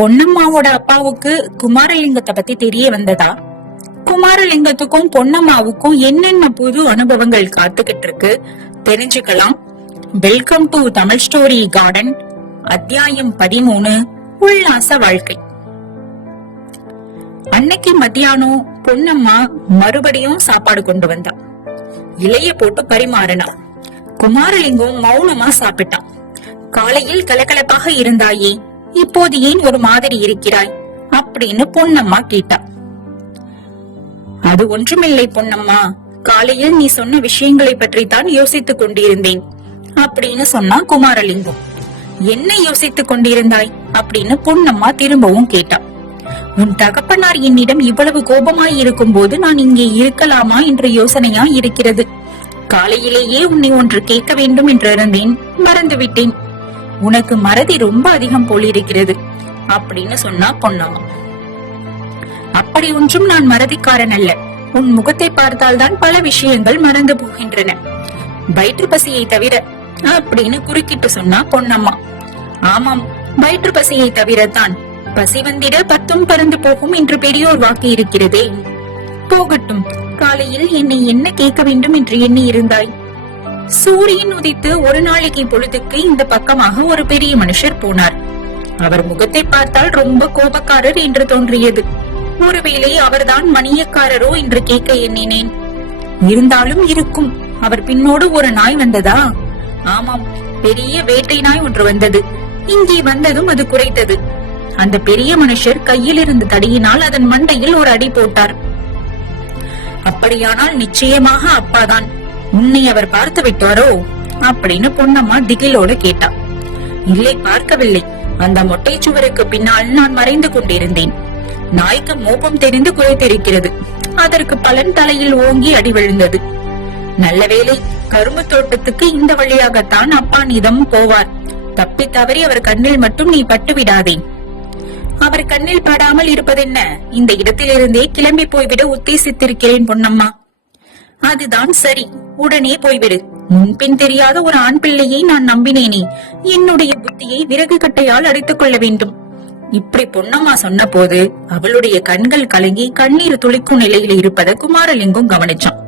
பொன்னம்மாவோட அப்பாவுக்கு குமாரலிங்கத்தை பத்தி தெரிய வந்ததா? குமாரலிங்கத்துக்கும் பொன்னம்மாவுக்கும் என்னென்ன புது அனுபவங்கள் காத்துக்கிட்டு இருக்கு தெரிஞ்சுக்கலாம். Welcome to Tamil story garden. அத்தியாயம் 13, உல்லாச வாழ்க்கை. அன்னைக்கு மத்தியானம் பொன்னம்மா மறுபடியும் சாப்பாடு கொண்டு வந்தா. இலைய போட்டு பரிமாறினா. குமாரலிங்கம் மௌனமா சாப்பிட்டான். காலையில் கலகலப்பாக இருந்தாயே, இப்போது ஏன் ஒரு மாதிரி இருக்கிறாய் அப்படின்னு பொன்னம்மா கேட்டா. அது ஒன்றுமில்லை பொன்னம்மா, காலையில் நீ சொன்ன விஷயங்களை பற்றி தான் யோசித்துக் கொண்டிருந்தேன் அப்படின்னு சொன்னா குமாரலிங்கம். என்ன யோசித்துக் கொண்டிருந்தாய் அப்படின்னு பொன்னம்மா திரும்பவும் கேட்டா. உன் தகப்பனார் என்னிடம் இவ்வளவு கோபமாய் இருக்கும் போது நான் இங்கே இருக்கலாமா என்ற யோசனையா இருக்கிறது. காலையிலேயே உன்னை ஒன்று கேட்க வேண்டும் என்று இருந்தேன், மறந்துவிட்டேன். உனக்கு மறதி ரொம்ப அதிகம் போலிருக்கிறது அப்படின்னு சொன்னா பொன்னம்மா. அப்படி ஒன்றும் நான் மறதிக்காரன் அல்ல. உன் முகத்தை பார்த்தால்தான் பல விஷயங்கள் மறந்து போகின்றன, வயிற்று பசியை தவிர அப்படின்னு குறுக்கிட்டு சொன்னா பொன்னம்மா. ஆமாம், வயிற்று பசியை தவிரத்தான். பசி வந்திட 10 பறந்து போகும் என்று பெரியோர் வாக்கு இருக்கிறதே. போகட்டும், காலையில் என்னை என்ன கேட்க வேண்டும் என்று எண்ணி இருந்தாய்? சூரியன் உதித்து ஒரு நாளைக்கு பொழுதுக்கு இந்த பக்கமாக ஒரு பெரிய மனுஷர் போனார். அவர் முகத்தை பார்த்தால் ரொம்ப கோபக்காரர் என்று தோன்றியது. ஒருவேளை அவர்தான் மணியக்காரரோ என்று கேட்க எண்ணினேன். இருந்தாலும் இருக்கும். அவர் பின்னோடு ஒரு நாய் வந்ததா? ஆமாம், பெரிய வேட்டை நாய் ஒன்று வந்தது. இங்கே வந்ததும் அது குறைத்தது. அந்த பெரிய மனுஷர் கையில் இருந்து தடியினால் அதன் மண்டையில் ஒரு அடி போட்டார். அப்படியானால் நிச்சயமாக அப்பாதான். உன்னை அவர் பார்த்து விட்டாரோ அப்படின்னு பொன்னம்மா திகிலோடு கேட்டா. இல்லை, பார்க்கவில்லை. அந்த மொட்டை சுவருக்கு பின்னால் நான் மறைந்து கொண்டிருந்தேன். நாய்க்கு மோப்பம் தெரிந்து குறைத்திருக்கிறது. அதற்கு பலன் தலையில் ஓங்கி அடி விழுந்தது. நல்ல வேளை, கரும்பு தோட்டத்துக்கு இந்த வழியாகத்தான் அப்பா நீதம் போவார். தப்பி தவறி அவர் கண்ணில் மட்டும் நீ பட்டு விடாதே. அவர் கண்ணில் படாமல் இருப்பதென்ன? இந்த இடத்திலிருந்தே கிளம்பி போய்விட உத்தேசித்திருக்கிறேன் பொன்னம்மா. அதுதான் சரி, உடனே போய்விடு. முன்பின் தெரியாத ஒரு ஆண் பிள்ளையை நான் நம்பினேனே. என்னுடைய புத்தியை விறகு கட்டையால் அடித்துக் கொள்ள வேண்டும். இப்படி பொன்னம்மா சொன்ன போது அவளுடைய கண்கள் கலங்கி கண்ணீர் துளிக்கும் நிலையில இருப்பதை குமாரலிங்கம் கவனிச்சான்.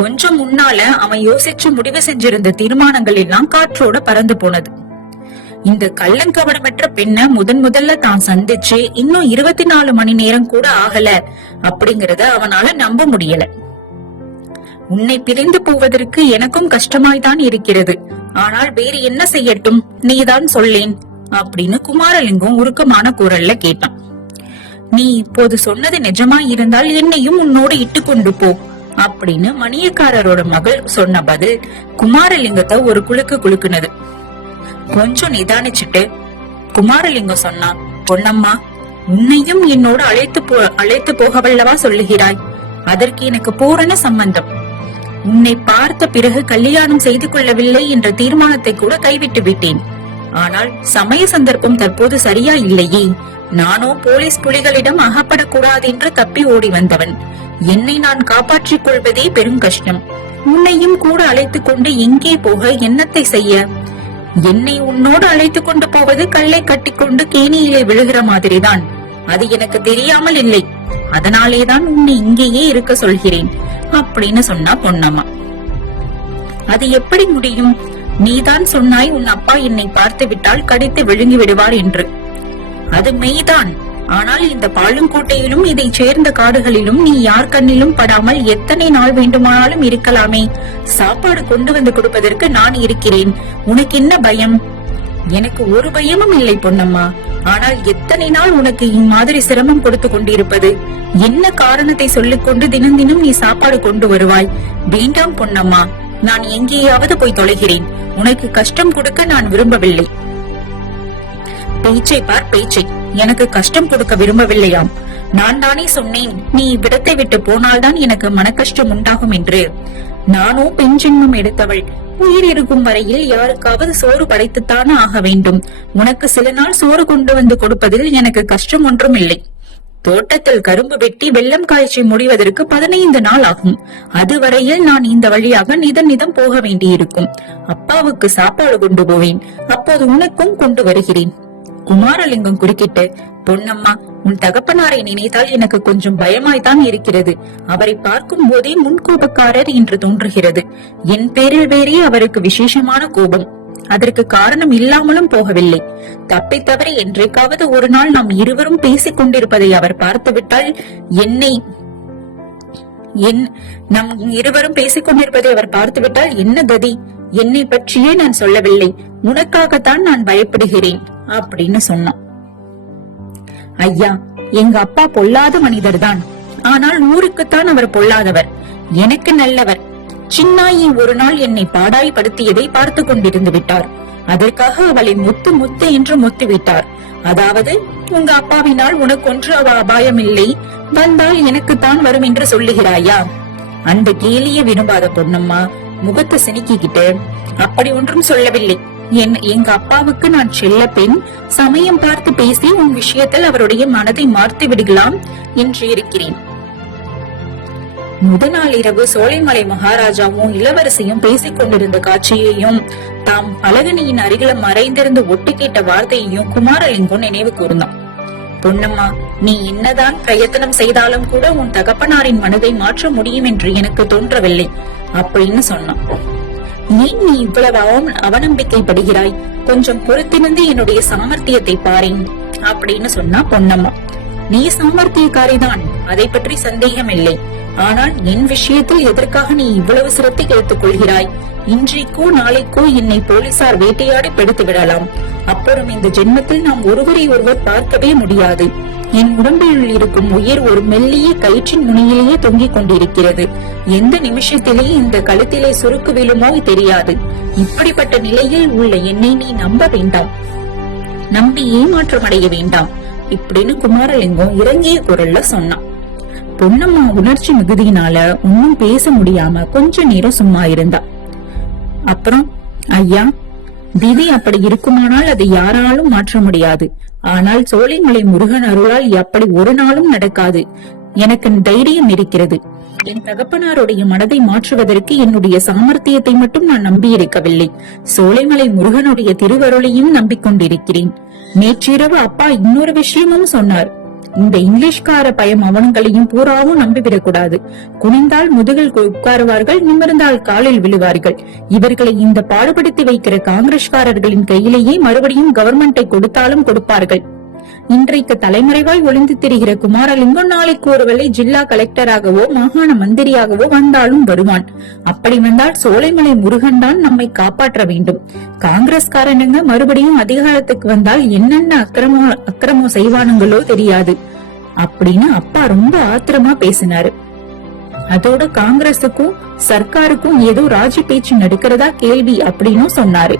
கொஞ்சம் முன்னால அவன் யோசிச்சு முடிவு செஞ்சிருந்த தீர்மானங்கள் எல்லாம் காற்றோட பறந்து போனது. இந்த கள்ளங்கவடமற்ற பெண்ண முதல்ல தான் சந்திச்சு இன்னும் 24 மணி நேரம் கூட ஆகல அப்படிங்கறத அவனால நம்ப முடியல. உன்னை பிரிந்து போவதற்கு எனக்கும் கஷ்டமாய்தான் இருக்கிறது. ஆனால் வேறு என்ன செய்யட்டும், நீதான் சொல்லேன் அப்படின்னு குமாரலிங்கம் உருக்கமான குரல்ல கேட்டான். நீ இப்போது சொன்னது நிஜமாய் இருந்தால் என்னையும் உன்னோடு இட்டு கொண்டு போ அப்படின்னு மணியக்காரரோட மகள் சொன்ன பதில் குமாரலிங்கத்தை ஒரு குலுக்கு குலுக்குனது. கொஞ்சம் நிதானிச்சுட்டு குமாரலிங்கம் சொன்னா, பொன்னம்மா, உன்னையும் என்னோடு அழைத்து போகவல்லவா சொல்லுகிறாய்? அதற்கு எனக்கு பூரண சம்பந்தம். உன்னை பார்த்த பிறகு கல்யாணம் செய்து கொள்ளவில்லை என்ற தீர்மானத்தை கூட கைவிட்டு விட்டேன். ஆனால் சமய சந்தர்ப்பம் தற்போது சரியா இல்லையே. நானோ போலீஸ் புலிகளிடம் அகப்படக்கூடாது என்று தப்பி ஓடி வந்தவன். என்னை நான் காப்பாற்றிக் கொள்வதே பெரும் கஷ்டம். உன்னையும் கூட அழைத்துக் கொண்டு எங்கே போக, என்னத்தை செய்ய? என்னை உன்னோடு அழைத்துக் கொண்டு போவது கல்லை கட்டிக்கொண்டு கேணியிலே விழுகிற மாதிரிதான். அது எனக்கு தெரியாமல் இல்லை. அதனாலேதான் உன்னை இங்கேயே இருக்க சொல்கிறேன் அப்படின்னு சொன்னா பொன்னம்மா. அது எப்படி முடியும்? நீதான் சொன்னாய் உன் அப்பா என்னை பார்த்து விட்டால் கடித்து விழுங்கி விடுவார் என்று. அது மெய்தான். ஆனால் இந்த பாலுங்கோட்டையிலும் இதை சேர்ந்த காடுகளிலும் நீ யார் கண்ணிலும் படாமல் எத்தனை நாள் வேண்டுமானாலும் இருக்கலாமே. சாப்பாடு கொண்டு வந்து கொடுப்பதற்கு நான் இருக்கிறேன். உனக்கு என்ன பயம்? எனக்கு ஒரு பயமும் இல்லை பொன்னம்மா. ஆனால் எத்தனை நாள் உனக்கு இம்மாதிரி சிரமம் கொடுத்து கொண்டிருப்பது? என்ன காரணத்தை சொல்லிக்கொண்டு தினம் தினம் நீ சாப்பாடு கொண்டு வருவாய்? வேண்டாம் பொன்னம்மா, நான் எங்கேயாவது போய் தொலைகிறேன். உனக்கு கஷ்டம் கொடுக்க நான் விரும்பவில்லை. பேச்சை பார், பேச்சை. எனக்கு கஷ்டம் கொடுக்க விரும்பவில்லையாம். நான் தானே சொன்னேன், நீ இவ்விடத்தை விட்டு போனால்தான் எனக்கு மன கஷ்டம் உண்டாகும் என்று. நானோ பெண் ஜென்மம் எடுத்தவள். உயிர் இருக்கும் வரையில் யாருக்காவது சோறு படைத்துத்தானே ஆக வேண்டும். உனக்கு சில நாள் சோறு கொண்டு வந்து கொடுப்பதில் எனக்கு கஷ்டம் ஒன்றும் இல்லை. தோட்டத்தில் கரும்பு வெட்டி வெள்ளம் காய்ச்சி முடிவதற்கு 15 நாள் ஆகும். அதுவரையில் நான் இந்த வழியாக நிதம் போக வேண்டியிருக்கும். அப்பாவுக்கு சாப்பாடு கொண்டு போவேன். அப்போது உனக்கும் கொண்டு வருகிறேன். குமாரலிங்கம் குறுக்கிட்டு, பொன்னம்மா, உன் தகப்பனாரை நினைத்தால் எனக்கு கொஞ்சம் பயமாய்தான் இருக்கிறது. அவரை பார்க்கும் போதே முன்கோபக்காரர் என்று தோன்றுகிறது. என் பேரில் வேறே அவருக்கு விசேஷமான கோபம். அதற்கு காரணம் இல்லாமலும் போகவில்லை. தப்பி தவறி என்றைக்காவது ஒரு நாள் நாம் இருவரும் பேசிக் கொண்டிருப்பதை அவர் பார்த்துவிட்டால் நம் இருவரும் பேசிக் கொண்டிருப்பதை அவர் பார்த்துவிட்டால் என்ன கதி? என்னை பற்றியே நான் சொல்லவில்லை, உனக்காகத்தான் நான் பயப்படுகிறேன் அப்படின்னு சொன்னான். ஐயா, எங்க அப்பா பொல்லாத மனிதர் தான். ஆனால் ஊருக்குத்தான் அவர் பொல்லாதவர். எனக்கு நல்லவர். சின்னாயி ஒரு நாள் என்னை பாடாய்படுத்தியதை பார்த்து கொண்டிருந்து விட்டார். அதற்காக அவளை முத்து முத்து என்று முத்து விட்டார். அதாவது, உங்க அப்பாவினால் உனக்கொன்று அவ அபாயம் இல்லை, வந்தால் எனக்குத்தான் வரும் என்று சொல்லுகிறாயா? அந்த கேலிய விரும்பாத பொன்னம்மா முகத்தை சினிக்கிட்டு, அப்படி ஒன்றும் சொல்லவில்லை. எங்க அப்பாவுக்கு நான் செல்ல பெண், சமயம் பார்த்து பேசி உன் விஷயத்தில் அவருடைய மனதை மாற்றி விடுகலாம் என்று இருக்கிறேன். முதல் நாள் இரவு சோலைமலை மகாராஜாவும் இளவரசியும் பேசிக் கொண்டிருந்த காட்சியையும் தாம் அழகனியின் அருகில மறைந்திருந்து ஒட்டு கேட்ட வார்த்தையையும் குமாரலிங்கம் நினைவு கூர்ந்தான். பொன்னம்மா, நீ என்னதான் பிரயத்தனம் செய்தாலும் கூட உன் தகப்பனாரின் மனதை மாற்ற முடியும் என்று எனக்கு தோன்றவில்லை அப்படின்னு சொன்னான். ஏன் நீ இவ்வளவு அவநம்பிக்கைப்படுகிறாய்? கொஞ்சம் பொறுத்திருந்து என்னுடைய சாமர்த்தியத்தை பாரேன் அப்படின்னு சொன்னா பொன்னம்மா. நீ சாமர்த்தியக்காரிதான், அதை பற்றி சந்தேகம் இல்லை. ஆனால் என் விஷயத்தில் எதற்காக நீ இவ்வளவு சிரத்தை எடுத்துக் கொள்கிறாய்? இன்றைக்கோ நாளைக்கோ என்னை போலீசார் வேட்டையாடி பிடித்து விடலாம். அப்புறம் இந்த ஜென்மத்தில் நாம் ஒருவரை ஒருவர் பார்க்கவே முடியாது. என் உடம்பில் இருக்கும் உயிர் ஒரு மெல்லிய கயிற்றின் முனையிலேயே தொங்கிக் கொண்டிருக்கிறது. எந்த நிமிஷத்திலே இந்த கழுத்திலே சுருக்கு விழுமோ தெரியாது. இப்படிப்பட்ட நிலையில் உள்ள என்னை நீ நம்ப வேண்டாம், நம்பி ஏமாற்றம் அடைய வேண்டாம் இப்படின்னு குமாரலிங்கம் இறங்கிய குரல்ல சொன்னான். பொன்னம்மா உணர்ச்சி மிகுதியினால ஒன்னும் பேச முடியாம கொஞ்ச நேரம் சும்மா இருந்தா. அப்புறம், ஐயா, விதி அப்படி இருக்குமானால் அதை யாராலும் மாற்ற முடியாது. ஆனால் சோலைமலை முருகன் அருளால் அப்படி ஒரு நாளும் நடக்காது. எனக்கு தைரியம் இருக்கிறது. என் தகப்பனாருடைய மனதை மாற்றுவதற்கு என்னுடைய சாமர்த்தியத்தை மட்டும் நான் நம்பி இருக்கவில்லை, சோலைமலை முருகனுடைய திருவருளையும் நம்பிக்கொண்டிருக்கிறேன். நேற்றிரவு அப்பா இன்னொரு விஷயமும் சொன்னார். இந்த இங்கிலீஷ்கார பயம் அவன்களையும் பூராவும் நம்பிவிடக்கூடாது. குனிந்தால் முதுகில் உட்காருவார்கள், நிமிர்ந்தால் காலில் விழுவார்கள். இவர்களை இந்த பாடுபடுத்தி வைக்கிற காங்கிரஸ்காரர்களின் கையிலேயே மறுபடியும் கவர்மெண்டை கொடுத்தாலும் கொடுப்பார்கள். இன்றைக்கு தலைமறைவாய் ஒளிந்து திரிகிற குமாரலிங்கம் நாளைக்கு ஒருவேளை ஜில்லா கலெக்டராகவோ மாகாண மந்திரியாகவோ வந்தாலும் வருவான். அப்படி வந்தால் சோலைமலை முருகன் தான் நம்மை காப்பாற்ற வேண்டும். காங்கிரஸ்காரனுங்க மறுபடியும் அதிகாரத்துக்கு வந்தால் என்னென்ன அக்கிரமம் செய்வானுங்களோ தெரியாது அப்படின்னு அப்பா ரொம்ப ஆத்திரமா பேசினாரு. அதோட காங்கிரசுக்கும் சர்க்காருக்கும் ஏதோ ராஜி பேச்சு நடக்கிறதா கேள்வி அப்படின்னு சொன்னாரு.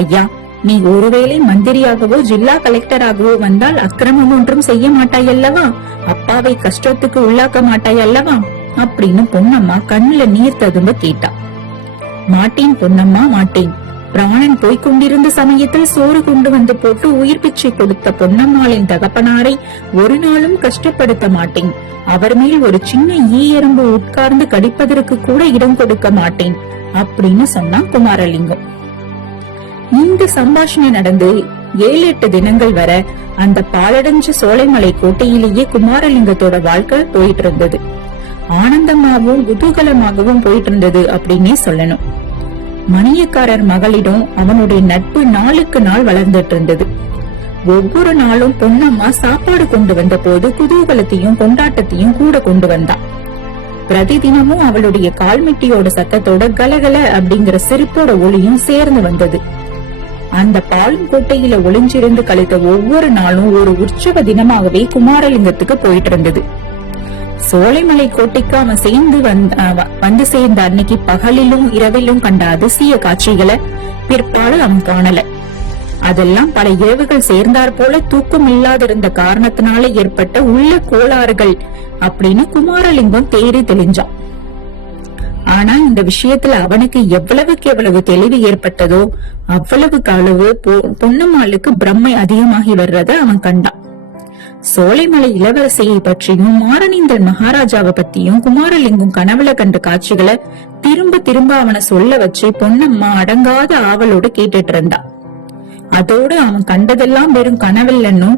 ஐயா, நீ ஒருவேளை மந்திரியாகவோ ஜில்லா கலெக்டராகவோ வந்தால் அக்கிரமம் ஒன்றும் செய்ய மாட்டாயல்லவா? அப்பாவை கஷ்டத்துக்கு உள்ளாக்க மாட்டாயல்லவா அப்படின்னு பொன்னம்மா கண்ணுல நீர் ததும்ப கேட்டா. மாட்டேன் பொன்னம்மா, மாட்டேன். பிராணன் போய்கொண்டிருந்த சமயத்தில் சோறு கொண்டு வந்து போட்டு உயிர் பிச்சை கொடுத்த பொன்னம்மாளின் தகப்பனாரை ஒரு நாளும் கஷ்டப்படுத்த மாட்டேன். அவர் மேல் ஒரு சின்ன ஈ எறும்பு உட்கார்ந்து கடிப்பதற்கு கூட இடம் கொடுக்க மாட்டேன் அப்படின்னு சொன்னான் குமாரலிங்கம். இந்த சம்பாஷணை நடந்து 7-8 தினங்கள் வர அந்த பாலடைஞ்ச சோலைமலை கோட்டையிலேயே குமாரலிங்கத்தோட வாழ்க்கை போயிட்டு இருந்தது. ஆனந்தமாகவும் குதூகலமாகவும் போயிட்டு இருந்தது அப்படின்னே சொல்லணும். மணியக்காரர் மகளிடம் அவனுடைய நட்பு நாளுக்கு நாள் வளர்ந்துட்டு இருந்தது. ஒவ்வொரு நாளும் பொன்னம்மா சாப்பாடு கொண்டு வந்த போது குதூகலத்தையும் கொண்டாட்டத்தையும் கூட கொண்டு வந்தா. பிரதிதினமும் அவளுடைய கால்மிட்டியோட சத்தத்தோட கலகல அப்படிங்கிற சிரிப்போட ஒளியும் சேர்ந்து வந்தது. அந்த பாலும் கோட்டையில ஒளிஞ்சிருந்து கழித்த ஒவ்வொரு நாளும் ஒரு உற்சவ தினமாகவே குமாரலிங்கத்துக்கு போயிட்டு இருந்தது. சோலைமலை கோட்டைக்கு அவன் வந்து சேர்ந்த அன்னைக்கு பகலிலும் இரவிலும் கண்ட அதிசய காட்சிகளை பிற்பாடு அவன் காணல. அதெல்லாம் பல இரவுகள் சேர்ந்தார் போல தூக்கம் இல்லாதிருந்த காரணத்தினால ஏற்பட்ட உள்ள கோளாறுகள் அப்படின்னு குமாரலிங்கம் தேறி தெளிஞ்சான். ஆனா இந்த விஷயத்துல அவனுக்கு எவ்வளவுக்கு எவ்வளவு தெளிவு ஏற்பட்டதோ அவ்வளவுக்கு அளவு பொன்னம்மாளுக்கு பிரம்மை அதிகமாகி வர்றத அவன் கண்டான். சோலைமலை இளவரசியை பற்றியும் மாரணீந்தல் மகாராஜாவை பத்தியும் குமாரலிங்கம் கனவுல கண்ட காட்சிகளை திரும்ப திரும்ப அவனை சொல்ல வச்சு பொன்னம்மா அடங்காத ஆவலோடு கேட்டுட்டு இருந்தா. அதோடு அவன் கண்டதெல்லாம் வெறும் கனவில்லைன்னு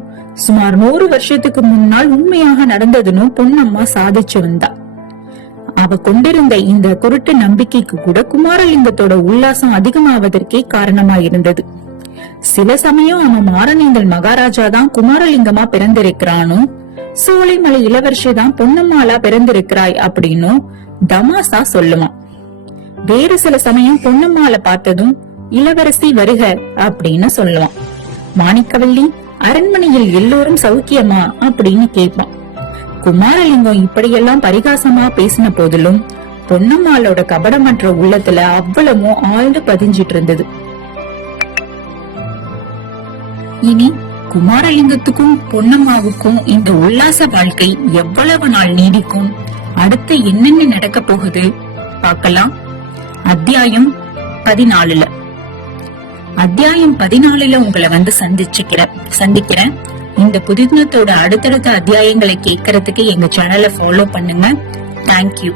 சுமார் 100 வருஷத்துக்கு முன்னால் உண்மையாக நடந்ததுன்னு பொன்னம்மா சாதிச்சு வந்தா. அவ கொண்டிருந்த இந்த குருட்டு நம்பிக்கைக்கு கூட குமாரலிங்கத்தோட உல்லாசம் அதிகமாவதற்கே காரணமாயிருந்தது. சில சமயம் அவன் மாரணேந்தல் மகாராஜா தான் குமாரலிங்கமா பிறந்திருக்கிறானோ, சோலைமலை இளவரசி தான் பொன்னம்மாளா பிறந்திருக்கிறாய் அப்படின்னு தமாசா சொல்லுவான். வேறு சில சமயம் பொன்னம்மாள பார்த்ததும் இளவரசி வருக அப்படின்னு சொல்லுவான். மாணிக்கவல்லி, அரண்மனையில் எல்லோரும் சௌக்கியமா அப்படின்னு கேட்பான். குமாரலிங்கம் இப்படியெல்லாம் பரிகாசமா பேசின போதிலும் பொன்னம்மாளோட கபடமற்ற உள்ளத்துல அவ்வளவோ ஆழ்ந்து பதிஞ்சிட்டு இருந்தது. இனி குமாரலிங்கத்துக்கும் பொன்னம்மாவுக்கும் இந்த உல்லாச வாழ்க்கை எவ்வளவு நாள் நீடிக்கும், அடுத்து என்னென்ன நடக்க போகுது பார்க்கலாம். அத்தியாயம் 14. அத்தியாயம் 14 உங்களை வந்து சந்திக்கிறேன். இந்த புதினத்தோட அடுத்தடுத்த அத்தியாயங்களை கேட்கறதுக்கு எங்க சேனலை ஃபாலோ பண்ணுங்க. தேங்க்யூ.